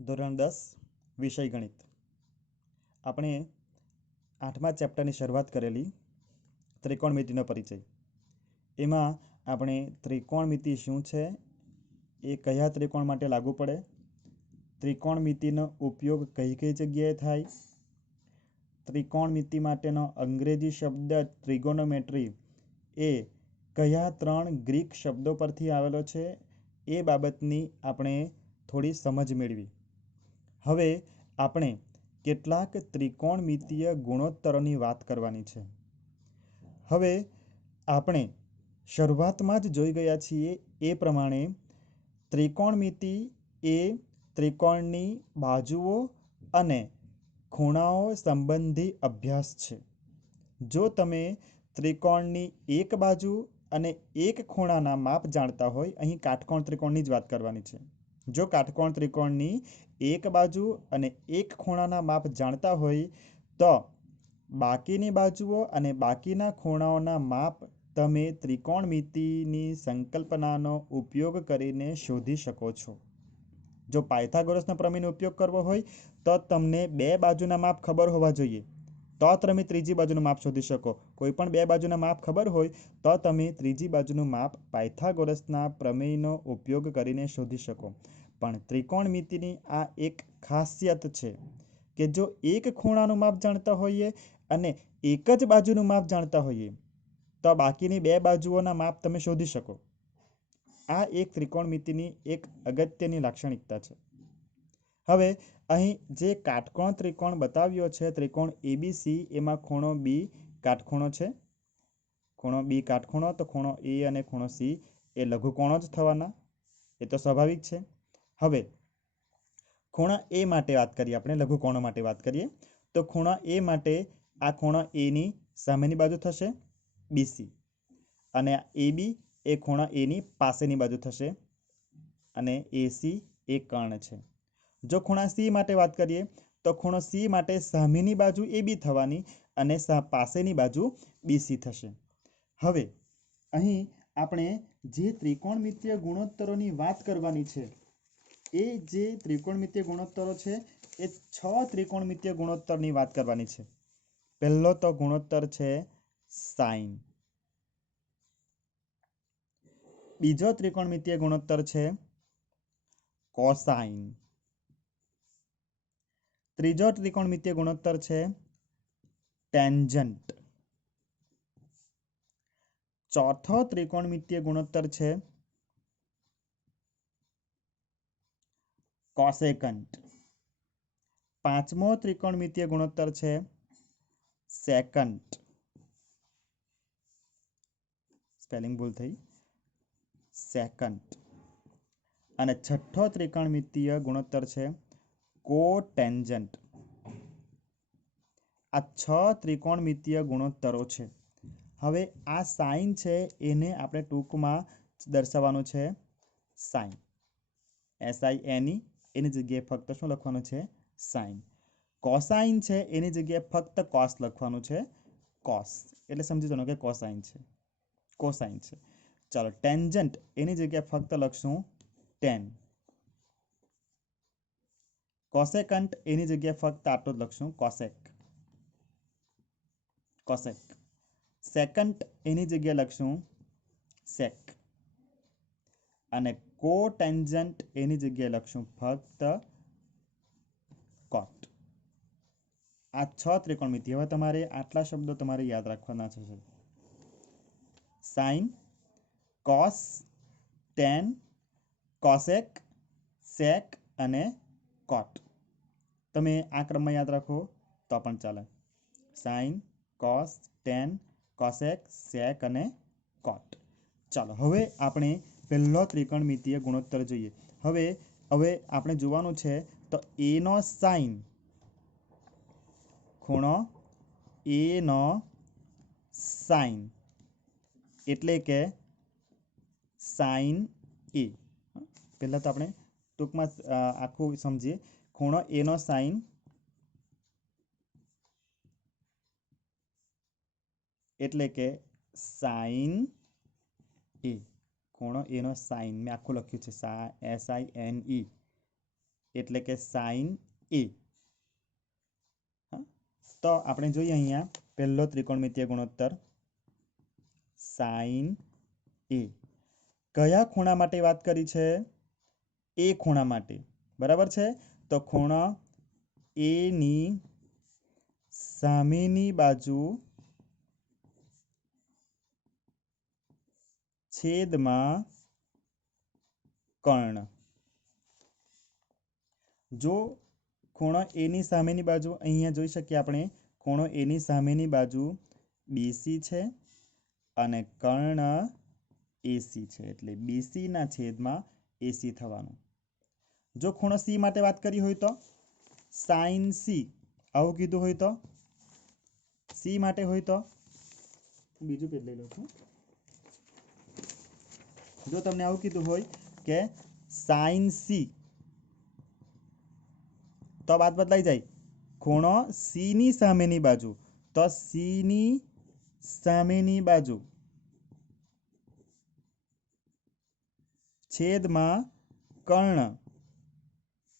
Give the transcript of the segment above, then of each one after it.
ધોરણ 10 વિષય ગણિત. આપણે 8મા ચેપ્ટરની શરૂઆત કરેલી ત્રિકોણમિતિનો પરિચય. એમાં આપણે ત્રિકોણમિતિ શું છે, એ કયા ત્રિકોણ માટે લાગુ પડે, ત્રિકોણમિતિનો ઉપયોગ કઈ કઈ જગ્યાએ થાય, ત્રિકોણમિતિ માટેનો અંગ્રેજી શબ્દ ટ્રિગોનોમેટ્રી એ કયા 3 ગ્રીક શબ્દો પરથી આવેલો છે, એ બાબતની આપણે થોડી સમજ મેળવી. હવે આપણે કેટલાક ત્રિકોણમિતીય ગુણોત્તરોની વાત કરવાની છે. હવે આપણે શરૂઆતમાં જ જોઈ ગયા છીએ એ પ્રમાણે ત્રિકોણમિતિ એ ત્રિકોણની બાજુઓ અને ખૂણાઓ સંબંધી અભ્યાસ છે. જો તમે ત્રિકોણની એક બાજુ અને એક ખૂણાના માપ જાણતા હોય, અહીં કાટકોણ ત્રિકોણની જ વાત કરવાની છે. જો કાટકોણ ત્રિકોણની એક બાજુ અને એક ખૂણાના માપ જાણતા હોય તો બાકીની બાજુઓ અને બાકીના ખૂણાઓના માપ તમે ત્રિકોણમિતિની સંકલ્પનાનો ઉપયોગ કરીને શોધી શકો છો. જો પાયથાગોરસના પ્રમેયનો ઉપયોગ કરવો હોય તો તમને બે બાજુના માપ ખબર હોવા જોઈએ, તો તમે ત્રીજી બાજુનું માપ શોધી શકો. કોઈ પણ બે બાજુના માપ ખબર હોય તો તમે ત્રીજી બાજુનું માપ પાયથાગોરસના પ્રમેયનો ઉપયોગ કરીને શોધી શકો. પણ ત્રિકોણમિતિની આ એક ખાસિયત છે કે જો એક ખૂણાનું માપ જાણતા હોઈએ અને એક જ બાજુનું માપ જાણતા હોઈએ તો બાકીની બે બાજુઓના માપ તમે શોધી શકો. આ એક ત્રિકોણમિતિની એક અગત્યની લાક્ષણિકતા છે. હવે અહીં જે કાટકોણ ત્રિકોણ બતાવ્યો છે, ત્રિકોણ એબીસી, એમાં ખૂણો બી કાટખૂણો છે. ખૂણો બી કાટખૂણો, તો ખૂણો એ અને ખૂણો સી એ લઘુકોણો જ થવાના, એ તો સ્વાભાવિક છે. હવે ખૂણા એ માટે વાત કરીએ, આપણે લઘુકોણો માટે વાત કરીએ તો ખૂણા એ માટે આ ખૂણો એની સામેની બાજુ થશે બીસી, અને એબી એ ખૂણા એની પાસેની બાજુ થશે, અને એસી એ કર્ણ છે. જો ખૂણા સી માટે વાત કરીએ તો ખૂણો સી માટે સામેની બાજુ એબી થવાની અને પાસેની બાજુ બીસી થશે. હવે અહીં આપણે જે ત્રિકોણમિતીય ગુણોત્તરોની વાત કરવાની છે, એ જે ત્રિકોણમિતીય ગુણોત્તરો છે એ 6 ત્રિકોણમિતીય ગુણોત્તરની વાત કરવાની છે. પહેલો તો ગુણોત્તર છે સાઇન. બીજો ત્રિકોણમિતીય ગુણોત્તર છે કોસાઇન. ત્રીજો ત્રિકોણમિતીય ગુણોત્તર છે ટેન્જન્ટ. ચોથો ત્રિકોણમિતીય ગુણોત્તર છે કોસેકન્ટ. પાંચમો ત્રિકોણમિતીય ગુણોત્તર છે સેકન્ટ. સ્પેલિંગ ભૂલ થઈ, સેકન્ટ. અને છઠ્ઠો ત્રિકોણમિતીય ગુણોત્તર છે કોટેન્જન્ટ. આ 6 ત્રિકોણમિતીય ગુણોત્તરો છે. હવે આ સાઇન છે એને આપણે ટૂંકમાં દર્શાવવાનું છે સાઇન, SINE, એની જગ્યાએ ફક્ત શું લખવાનું છે સાઇન. કોસાઇન છે એની જગ્યાએ ફક્ત કોસ લખવાનું છે, કોસ, એટલે સમજી જવાનું કે કોસાઇન છે, કોસાઇન છે. ચાલો, ટેન્જન્ટ એની જગ્યાએ ફક્ત લખશું ટેન. કોસેકન્ટ એની જગ્યાએ ફક્ત આટલું જ લખશું કોસેક, કોસેક. સેકન્ટ એની જગ્યાએ લખશું સેક, અને કોટેન્જન્ટ એની જગ્યાએ લખશું ફક્ત કોટ. આ 6 ત્રિકોણમિતિ. હવે તમારે આટલા શબ્દો તમારે યાદ રાખવાના છે: સાઇન, કોસ, ટેન, કોસેક, સેક અને કોટ. તમે આ ક્રમમાં યાદ રાખો તો પણ ચાલે. સાઇન, કોસ, ટેન, કોસેક, સેક અને કોટ. ચાલો, હવે આપણે પહેલો ત્રિકોણમિતીય ગુણોત્તર જોઈએ. હવે આપણે જોવાનું છે તો એનો સાઇન, ખૂણો એનો સાઇન એટલે કે સાઇન એ. પહેલા તો આપણે ટૂંકમાં આખું સમજીએ. ખૂણો એનો સાઇન એટલે કે સાઇન એ. ખૂણો એનો સાઇન મેં આખું લખ્યું છે, SINE. એટલે કે સાઇન એ। તો આપણે જોઈએ અહીંયા પહેલો ત્રિકોણમિતીય ગુણોત્તર સાઇન એ કયા ખૂણા માટે વાત કરી છે? એ ખૂણા માટે, બરાબર છે। તો ખૂણો એ ની સામેની બાજુ છેદમાં કર્ણ। જો ખૂણો એ ની સામેની બાજુ અહીંયા જોઈ શકીએ આપણે ખૂણો એ ની સામેની બાજુ બીસી છે અને કર્ણ એસી છે એટલે બીસી ના છેદમાં એસી થવાનું। જો ખૂણો સી માટે વાત કરી હોય તો સાઇન સી આવું કીધું હોય તો સી માટે હોય તો બીજું પેજ લઈ લઉં છું। જો તમને આવું કીધું હોય કે સાઇન સી તો વાત બદલાઈ જાય। ખૂણો સી ની સામેની બાજુ તો સી ની સામેની બાજુ છેદમાં કર્ણ,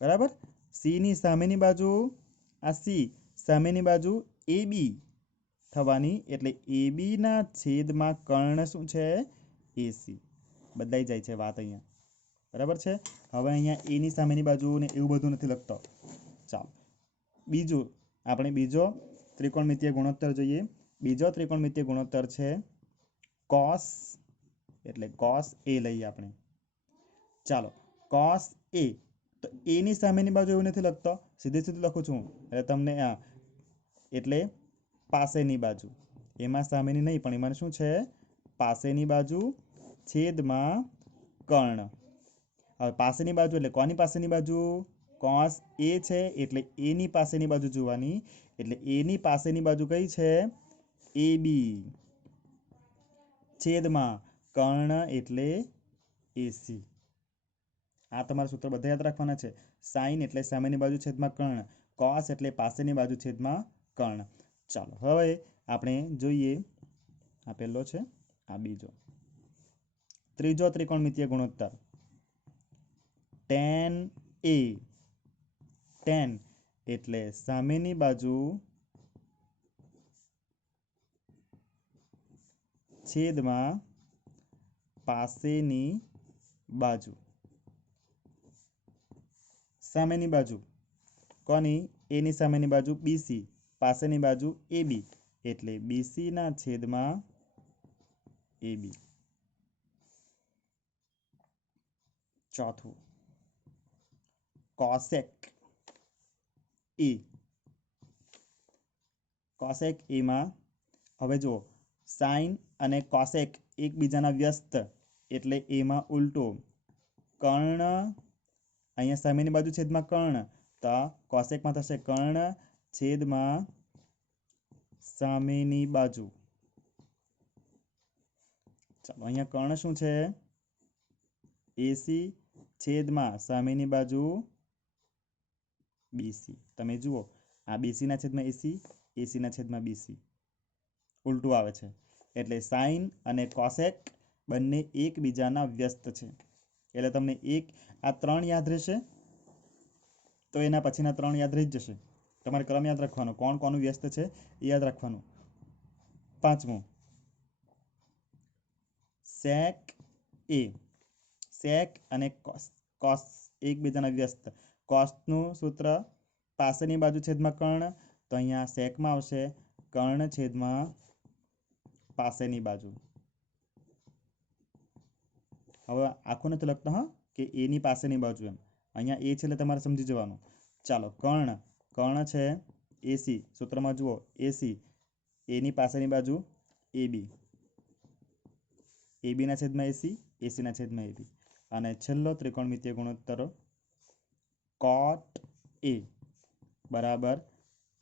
બરાબર। સી ની સામેની બાજુ આ સી, સામેની બાજુ એ બી થવાની એટલે એ બી ના છેદમાં કર્ણ શું છે? એસી। બદલાઈ જાય છે વાત અહીંયા, બરાબર છે। હવે અહીંયા એ ની સામેની બાજુ ને એવું બધું નથી લખતો। ચાલો બીજું આપણે બીજો ત્રિકોણમિતીય ગુણોત્તર જોઈએ। બીજો ત્રિકોણમિતીય ગુણોત્તર છે કોસ એટલે કોસ એ લઈએ આપણે। ચાલો કોસ એ તો એ ની સામેની બાજુ એવું નથી લખતો, સીધે સીધું લખું છું એટલે તમને એટલે પાસેની બાજુ, એમાં સામેની નહીં પણ એમાં શું છે? પાસેની બાજુ છેદમાં કર્ણ। હવે પાસેની બાજુ એટલે કોની પાસેની બાજુ? કોસ એ છે એટલે એ ની પાસેની બાજુ જોવાની એટલે એ ની પાસેની બાજુ કઈ છે? એ બી છેદમાં કર્ણ એટલે એસી। આ તમારા સૂત્ર બધા યાદ રાખવાના છે। સાઇન એટલે સામેની બાજુ છેદમાં કર્ણ, કોસ એટલે પાસેની બાજુ છેદમાં કર્ણ। ચાલો હવે આપણે જોઈએ આ પહેલો છે, આ બીજો ત્રીજો ત્રિકોણમિતીય ગુણોત્તર tan એ। tan એટલે સામેની બાજુ છેદમાં પાસેની બાજુ। સામેની બાજુ કોની? એ ની સામેની બાજુ બીસી, પાસેની બાજુ એ બી એટલે બીસી ના છેદમાં એ બી। ચોથું કોસેક એ। કોસેક એમાં હવે જો સાઇન અને કોસેક એકબીજાના વ્યસ્ત એટલે એમાં ઉલટો કર્ણ અહીંયા સામેની બાજુ છેદમાં કર્ણ તો કોસેકમાં થશે કર્ણ છેદમાં સામેની બાજુ। ચાલો અહીંયા કર્ણ શું છે? એસી છેદમાં સામેની બાજુ બીસી। તમે જુઓ આ બીસી ના છેદમાં એસી, એસી ના છેદમાં બીસી ઉલટું આવે છે એટલે સાઇન અને કોસેક બંને એકબીજાના વ્યસ્ત છે એટલે તમને એક આ ત્રણ યાદ રહેશે તો એના પછીના ત્રણ યાદ રહી જશે। તમારે ક્રમ યાદ રાખવાનો, કોણ કોનું વ્યસ્ત છે એ યાદ રાખવાનું। પાંચમું સેક એ। સેક અને કોસ એકબીજાના વ્યસ્ત। કોસનું સૂત્ર પાસેની બાજુ છેદમાં કર્ણ તો અહીંયા સેકમાં આવશે કર્ણ છેદમાં પાસેની બાજુ। હવે આખું નથી લખતો હા કે એ ની પાસેની બાજુ એમ, અહીંયા એ છે એટલે તમારે સમજી જવાનું। ચાલો કર્ણ, કર્ણ છે એસી, સૂત્રમાં જુઓ એસી, એ ની પાસેની બાજુ એ બી, એ બી ના છેદમાં એસી, એસી ના છેદમાં એ બી। અને છેલ્લો ત્રિકોણમિતીય ગુણોત્તર કોટ એ બરાબર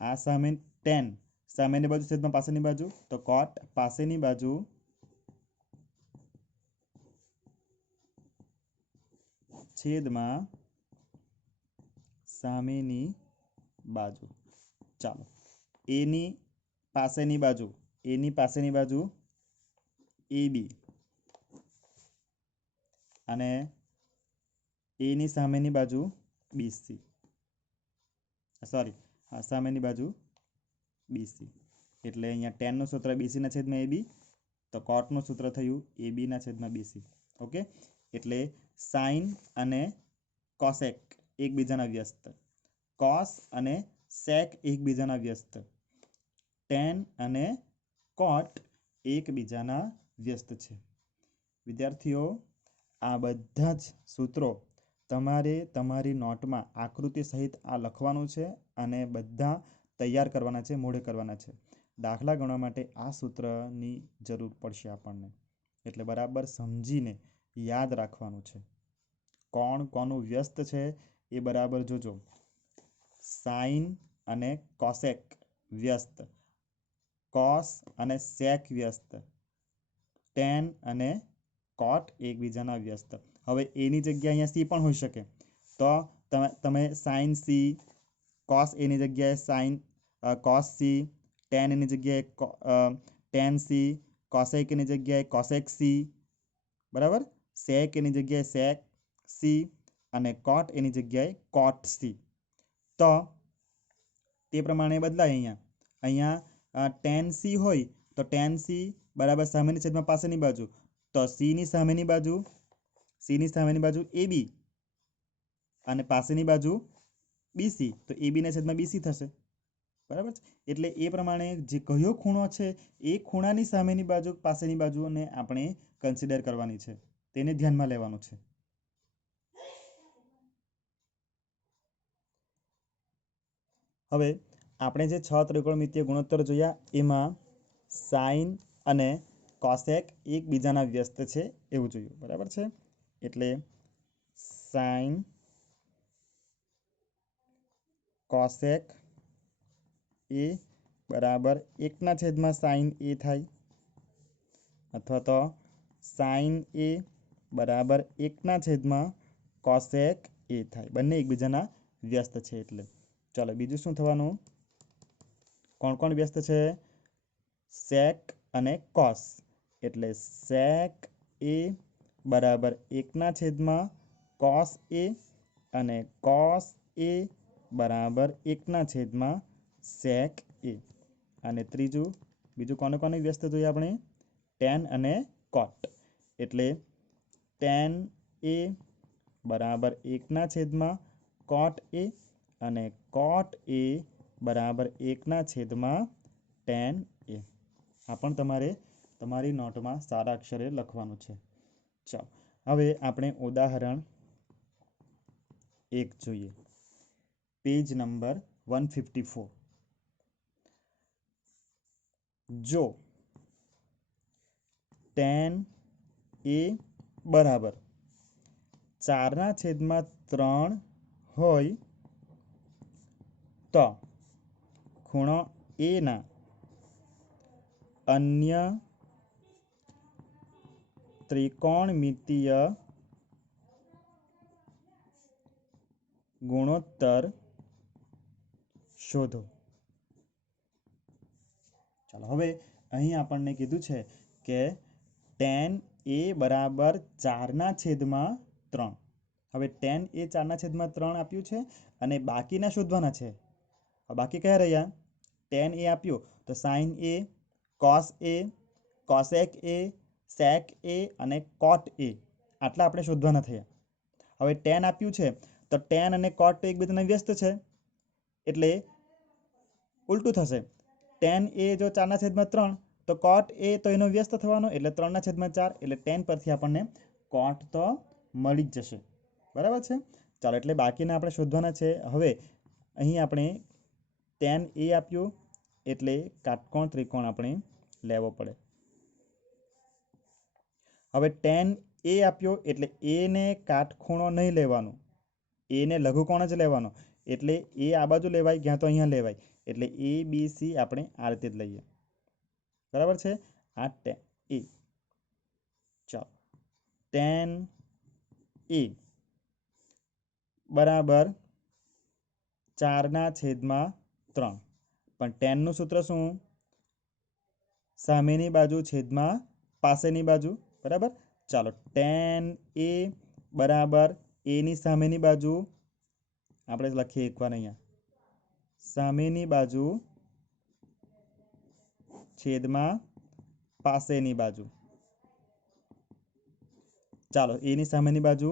આ સામે tan સામેની બાજુ છેદમાં પાસેની બાજુ તો કોટ પાસેની બાજુ છેદમાં સામેની બાજુ। ચાલો એની પાસેની બાજુ, એની પાસેની બાજુ એ બી અને એની સામેની બાજુ BC, સોરી, હા, સામેની બાજુ BC, એટલે અહીંયા ટેનનું સૂત્ર BCના છેદમાં AB, તો કોટનું સૂત્ર થયું ABના છેદમાં BC. ઓકે, એટલે સાઇન અને કોસેક એકબીજાના વ્યસ્ત, કોસ અને સેક એકબીજાના વ્યસ્ત, ટેન અને કોટ એકબીજાના વ્યસ્ત છે. વિદ્યાર્થીઓ, આ બધા જ સૂત્રો તમારે તમારી નોટમાં આકૃતિ સહિત આ લખવાનું છે અને બધા તૈયાર કરવાના છે, મોઢે કરવાના છે. દાખલા ગણવા માટે આ સૂત્રની જરૂર પડશે આપણને, એટલે બરાબર સમજીને યાદ રાખવાનું છે. કોણ કોનું વ્યસ્ત છે એ બરાબર જોજો. સાઇન અને કોસેક વ્યસ્ત, કોસ અને સેક વ્યસ્ત, ટેન અને કોટ એકબીજાના વ્યસ્ત. હવે એની જગ્યાએ અહીંયા સી પણ હોઈ શકે, તો તમે સાઇન સી, કોસ એની જગ્યાએ સાઇન કોસ સી, ટેન એની જગ્યાએ ટેન સી, કોસેક એની જગ્યાએ કોસેક સી, બરાબર, સેક એની જગ્યાએ સેક સી અને કોટ એની જગ્યાએ કોટ સી. તો તે પ્રમાણે બદલાય. અહીંયા ટેન સી હોય તો ટેન સી બરાબર સામેની છેદમાં પાસેની બાજુ, તો સીની સામેની બાજુ AB અને પાસેની બાજુ BC, તો ABના છેદમાં BC થશે. બરાબર છે, એટલે એ પ્રમાણે જે કયો ખૂણો છે એ ખૂણાની સામેની બાજુ પાસેની બાજુને આપણે કન્સિડર કરવાની છે, તેને ધ્યાનમાં લેવાનું છે. હવે આપણે જે 6 ત્રિકોણમિતીય ગુણોત્તર જોયા એમાં સાઇન અને કોસેક એકબીજાના વ્યસ્ત છે એવું જોયું. બરાબર છે, એટલે સાઇન કોસેક એ બરાબર 1ના છેદમાં સાઇન એ થાય, અથવા તો સાઇન એ બરાબર 1ના છેદમાં કોસેક એ થાય. બંને એકબીજાના વ્યસ્ત છે એટલે. ચાલો બીજું શું થવાનું? કોણ કોણ વ્યસ્ત છે? સેક અને કોસ, એટલે સેક એ બરાબર 1ના છેદમાં કોસ એ અને કોસ એ બરાબર 1ના છેદમાં સેક એ. અને બીજું કોને કોને વ્યસ્ત જોઈએ આપણે? ટેન અને કોટ, એટલે ટેન એ બરાબર 1ના છેદમાં કોટ એ અને કોટ એ બરાબર 1ના છેદમાં ટેન એ. આ પણ તમારે તમારી નોટમાં સારા અક્ષરે લખવાનું છે. ચાલો હવે આપણે ઉદાહરણ 1 જોઈએ. Page number 154. જો ટેન એ બરાબર 4ના છેદમાં 3 હોય તો ખૂણો એ ના અન્ય ત્રિકોણમિતીય ગુણોત્તર શોધો. ચાલો હવે અહીં આપણને કીધું છે કે ટેન એ બરાબર 4ના છેદમાં 3. હવે ટેન એ 4ના છેદમાં 3 આપ્યું છે અને બાકીના શોધવાના છે. બાકી કયા રહ્યા? ટેન એ આપ્યું તો sin A, cos A, cosec A, sec A અને કોટ એ, આટલા આપણે શોધવાના થયા. હવે ટેન આપ્યું છે તો ટેન અને કોટ એકબીજાના વ્યસ્ત છે, એટલે ઉલટું થશે. ટેન એ જો 4ના છેદમાં 3 તો કોટ એ તો એનો વ્યસ્ત થવાનો, એટલે 3ના છેદમાં 4, એટલે ટેન પરથી આપણને કોટ તો મળી જ જશે. બરાબર છે, ચાલો એટલે બાકીના આપણે શોધવાના છે. હવે અહીં આપણે ટેન એ આપ્યું એટલે કાટકોણ ત્રિકોણ આપણે લેવો પડે. હવે ટેન એ આપ્યો એટલે એને કાટખૂણો નહીં લેવાનો, એને લઘુકોણ જ લેવાનો, એટલે એ આ બાજુ લેવાય ક્યાં તો અહીંયા લેવાય, એટલે ABC આપણે આ રીતે જ લઈએ. બરાબર છે, આ ટેન એ. ચાલો ટેન એ બરાબર 4ના છેદમાં 3, પણ ટેનનું સૂત્ર શું? સામેની બાજુ છેદમાં પાસેની બાજુ. બરાબર, ચાલો ટેન એ બરાબર એની સામેની બાજુ આપણે લખીએ એકવાર અહીંયા સામેની બાજુ છેદમાં પાસેની બાજુ. ચાલો એની સામેની બાજુ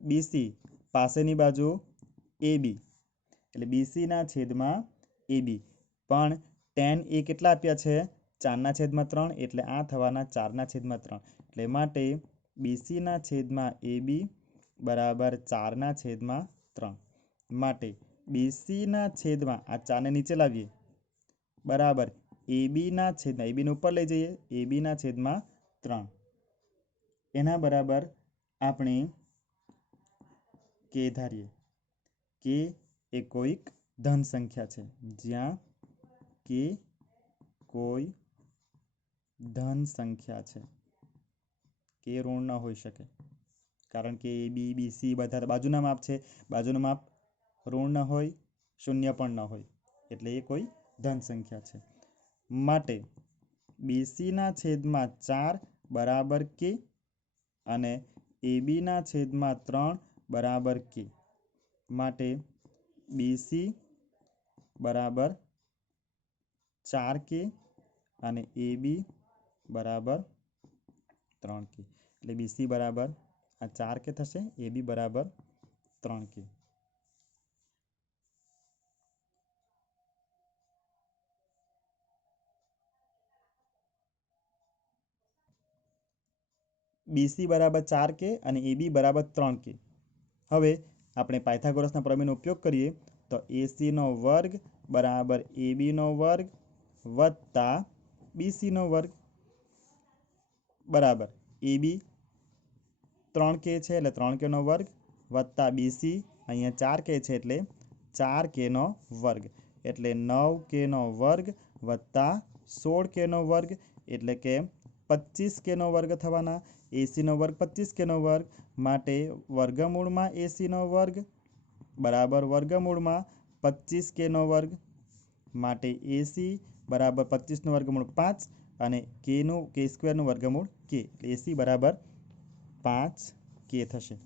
BC, પાસેની બાજુ AB, એટલે BC ના છેદમાં AB. પણ tan એ કેટલા આપ્યા છે? 4/3, એટલે આ થવાના 4/3. એટલે માટે BC ના છેદમાં AB બરાબર 4/3. માટે BC ના છેદમાં આ 4 ને નીચે લાવીએ બરાબર AB ના છેદમાં, AB ને ઉપર લઈ જઈએ, AB ના છેદમાં 3. એના બરાબર આપણે કે ધારીએ કે એ કોઈક ધન સંખ્યા છે. જ્યાં કે કોઈ ધન સંખ્યા છે, કે ઋણ ન હોઈ શકે, કારણ કે AB, BC બધા બાજુના માપ છે. બાજુનું માપ ઋણ ન હોય, શૂન્ય પણ ન હોય, એટલે એ કોઈ ધન સંખ્યા છે. માટે BC ના છેદમાં 4 બરાબર કે અને AB ના છેદમાં 3 બરાબર કે. માટે BC બરાબર 4K અને AB બરાબર 3K. એટલે BC બરાબર આ 4K થશે, AB બરાબર 3K. BC બરાબર 4K અને AB બરાબર 3K. હવે આપણે પાયથાગોરસના પ્રમેયનો ઉપયોગ કરીએ તો AC નો વર્ગ બરાબર AB નો વર્ગ વત્તા BC નો વર્ગ બરાબર AB 3K છે એટલે 3K નો વર્ગ વત્તા BC અહીંયા 4K છે એટલે 4K નો વર્ગ, એટલે 9K નો વર્ગ વત્તા 16K નો વર્ગ, એટલે કે 25K નો વર્ગ થવાના. AC નો વર્ગ 25K નો વર્ગ, માટે વર્ગમૂળમાં AC નો વર્ગ બરાબર વર્ગમૂળમાં 25K નો વર્ગ. માટે AC બરાબર 25 નું વર્ગમૂળ 5 અને K² નું વર્ગમૂળ K, એટલે AC બરાબર 5K થશે.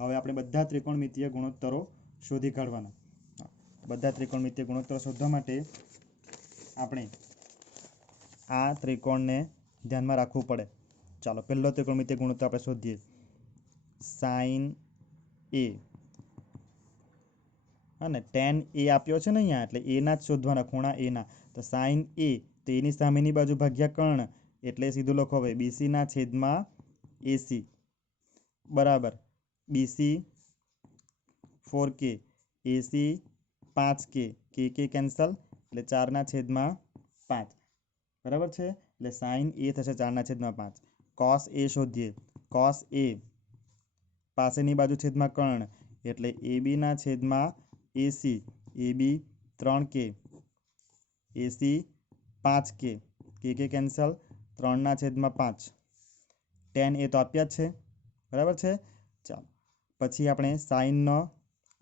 હવે આપણે બધા ત્રિકોણમિતિય ગુણોત્તરો શોધી કાઢવાના. બધા ત્રિકોણમિતિય ગુણોત્તરો શોધવા માટે આપણે આ ત્રિકોણને ધ્યાનમાં રાખવું પડે. ચાલો પહેલો ત્રિકોણમિતિય ગુણોત્તર આપણે શોધીએ. sin A અને tan A આપ્યો છે ને અહીંયા, એટલે A ના જ શોધવાના, ખૂણા A ના. તો sin A તો એની સામેની બાજુ ભાગ્યા કર્ણ, એટલે સીધું લખો હવે BC ના છેદમાં AC બરાબર BC 4K, AC 5K, K cancel, એટલે 4/5 બરાબર છે. એટલે sin A થશે 4/5. cos A શોધીએ. cos A પાસેની બાજુ છેદમાં કર્ણ, એટલે AB ના છેદમાં AC, AB 3K, AC 5K, K cancel, 3/5. tan A તો આપ્યા જ છે બરાબર છે. ચાલો પછી આપણે સાઇનનો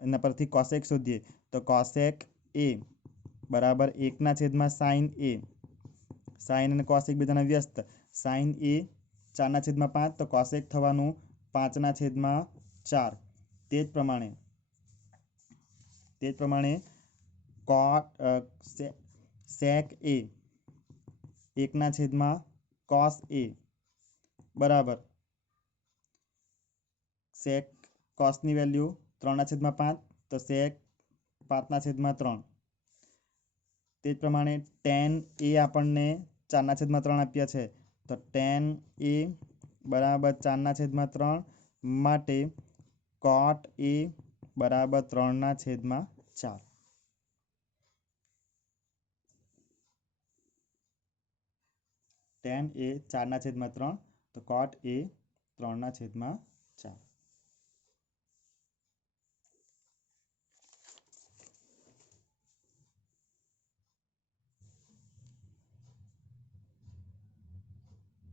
એના પરથી કોસેક શોધીએ તો કોસેક A બરાબર 1/sin A. સાઇન અને કોસ એકબીજાના વ્યસ્ત. સાઇન A 4/5 તો કોસેક થવાનું 5/4. તે જ પ્રમાણે sec A 1/cos A બરાબર sec cosની વેલ્યુ 3/5 તો sec 5/3. તે જ પ્રમાણે tan A આપણને 4/3 આપ્યા છે, તો tan A બરાબર 4/3. માટે cot A બરાબર 3/4. tan A 4/3 તો cot A 3/4.